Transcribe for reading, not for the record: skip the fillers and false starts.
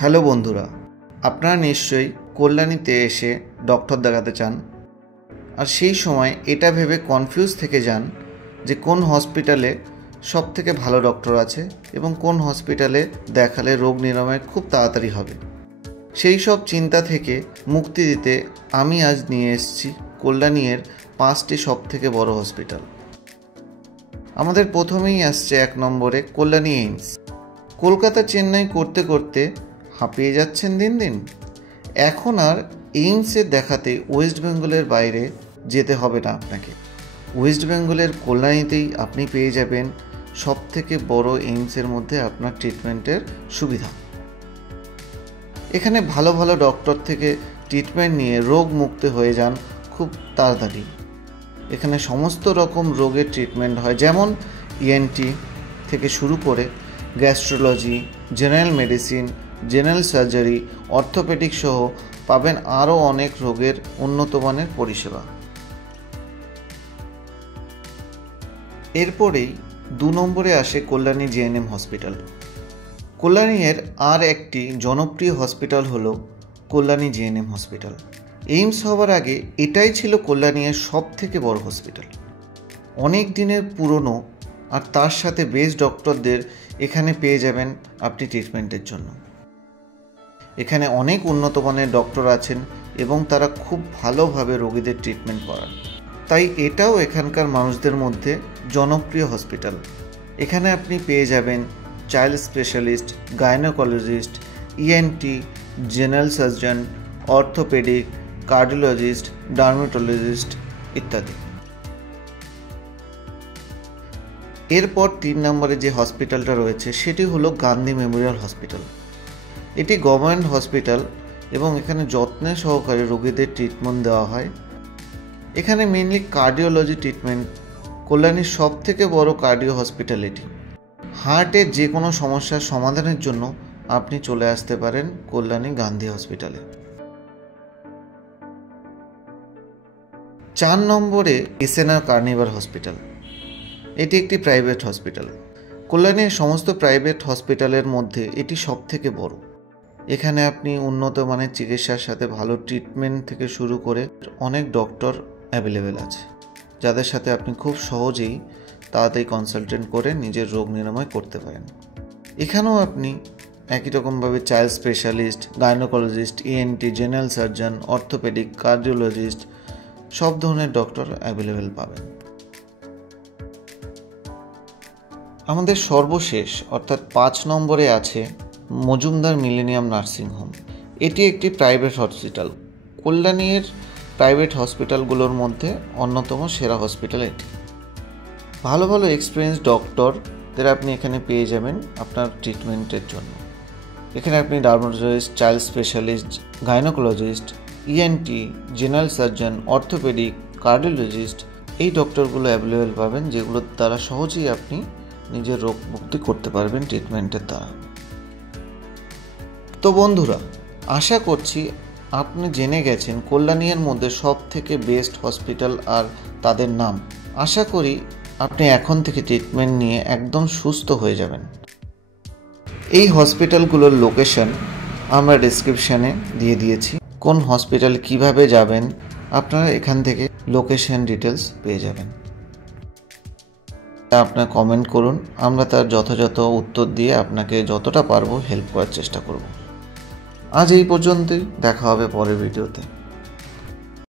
Hello বন্ধুরা, আপনারা নিশ্চয়ই কল্যাণীতে এসে ডক্টর দেখাতে চান, আর সেই সময় এটা ভেবে কনফিউজ থেকে যান যে কোন হসপিটালে সব থেকে ভালো ডক্টর আছে এবং কোন হসপিটালে দেখালে রোগ নিরাময় খুব তাড়াতাড়ি হবে। সেই সব চিন্তা থেকে মুক্তি দিতে আমি আজ নিয়ে এসেছি কল্যাণীর 5টি সব থেকে বড় হসপিটাল। আমাদের প্রথমেই আসছে 1 নম্বরে কল্যাণী এইমস। কলকাতা চেন্নাই করতে করতে হাঁপিয়ে যাচ্ছেন দিন দিন। এখন আর এইমসে দেখাতে ওয়েস্ট বেঙ্গলের বাইরে যেতে হবে না আপনাকে। ওয়েস্ট বেঙ্গলের কল্যাণীতেই আপনি পেয়ে যাবেন সব থেকে বড় এইমসের মধ্যে আপনার ট্রিটমেন্টের সুবিধা। এখানে ভালো ভালো ডক্টর থেকে ট্রিটমেন্ট নিয়ে রোগ মুক্ত হয়ে যান খুব তাড়াতাড়ি। এখানে সমস্ত রকম রোগের ট্রিটমেন্ট হয়, যেমন ইএনটি থেকে শুরু করে gastrology, general medicine, general surgery, orthopaedic সহ পাবেন আরও অনেক রোগের উন্নত মানের পরিষেবা। এরপরেই 2 নম্বরে আসে কল্যাণী জেএনএম হসপিটাল। কল্যাণীর আর একটি জনপ্রিয় হসপিটাল হলো কল্যাণী জেএনএম হসপিটাল। এইমস হওয়ার আগে এটাই ছিল কল্যাণীর সব থেকে বড় হসপিটাল। অনেক দিনের পুরনো আর তার সাথে বেস্ট ডক্টরদের এখানে পেয়ে যাবেন আপনি ট্রিটমেন্টের জন্য। এখানে অনেক উন্নত মানের ডক্টর আছেন এবং তারা খুব ভালোভাবে রোগীদের ট্রিটমেন্ট করান, তাই এটাও এখানকার মানুষদের মধ্যে জনপ্রিয় হসপিটাল। এখানে আপনি পেয়ে যাবেন child specialist, gynaecologist, ENT, general surgeon, orthopaedic, cardiologist, dermatologist ইত্যাদি। এরপর 3 নম্বরে যে হসপিটালটা রয়েছে সেটি হলো গান্ধী মেমোরিয়াল হসপিটাল। এটি গভর্নমেন্ট হসপিটাল এবং এখানে যত্নে সহকারে রোগীদের ট্রিটমেন্ট দেওয়া হয়। এখানে মেনলি কার্ডিওলজি ট্রিটমেন্ট। কল্যাণীর সব থেকে বড় কার্ডিও হসপিটাল এটি। হার্টের যে কোনো সমস্যার সমাধানের জন্য আপনি চলে আসতে পারেন কল্যাণী গান্ধী হসপিটালে। 4 নম্বরে এসএনআর কার্নিভাল হসপিটাল। এটি একটি প্রাইভেট হসপিটাল। কল্যাণীর সমস্ত প্রাইভেট হসপিটালের মধ্যে এটি সব থেকে বড়। এখানে আপনি উন্নত মানের চিকিৎসার সাথে ভালো ট্রিটমেন্ট থেকে শুরু করে অনেক ডক্টর অ্যাভেলেবেল আছে, যাদের সাথে আপনি খুব সহজেই তাড়াতাড়ি কনসালটেন্ট করে নিজের রোগ নিরাময় করতে পারেন। এখানেও আপনি একই রকমভাবে child specialist, gynaecologist, ENT, general surgeon, orthopaedic, cardiologist সব ধরনের ডক্টর অ্যাভেলেবেল পাবেন। আমাদের সর্বশেষ অর্থাৎ 5 নম্বরে আছে মজুমদার মিলেনিয়াম নার্সিং হোম। এটি একটি প্রাইভেট হসপিটাল। কল্যাণীর প্রাইভেট হসপিটালগুলোর মধ্যে অন্যতম সেরা হসপিটাল এটি। ভালো ভালো এক্সপিরিয়েন্স ডক্টরদের আপনি এখানে পেয়ে যাবেন আপনার ট্রিটমেন্টের জন্য। এখানে আপনি dermatologist, child specialist, gynaecologist, ENT, general surgeon, orthopaedic, cardiologist এই ডক্টরগুলো অ্যাভেলেবেল পাবেন, যেগুলোর দ্বারা সহজেই আপনি নিজের রোগ মুক্তি করতে পারবেন ট্রিটমেন্টের দ্বারা। তো বন্ধুরা, আশা করছি আপনি জেনে গেছেন কল্যাণীর মধ্যে সব থেকে বেস্ট হসপিটাল আর তাদের নাম। আশা করি আপনি এখন থেকে ট্রিটমেন্ট নিয়ে একদম সুস্থ হয়ে যাবেন। এই হসপিটালগুলোর লোকেশন আমরা ডেসক্রিপশানে দিয়ে দিয়েছি। কোন হসপিটাল কিভাবে যাবেন আপনারা এখান থেকে লোকেশন ডিটেলস পেয়ে যাবেন। আপনার কমেন্ট করুন, আমরা তার যথাযথ উত্তর দিয়ে আপনাকে যতটা পারবো হেল্প করার চেষ্টা করব। আজ এই পর্যন্তই, দেখা হবে পরের ভিডিওতে।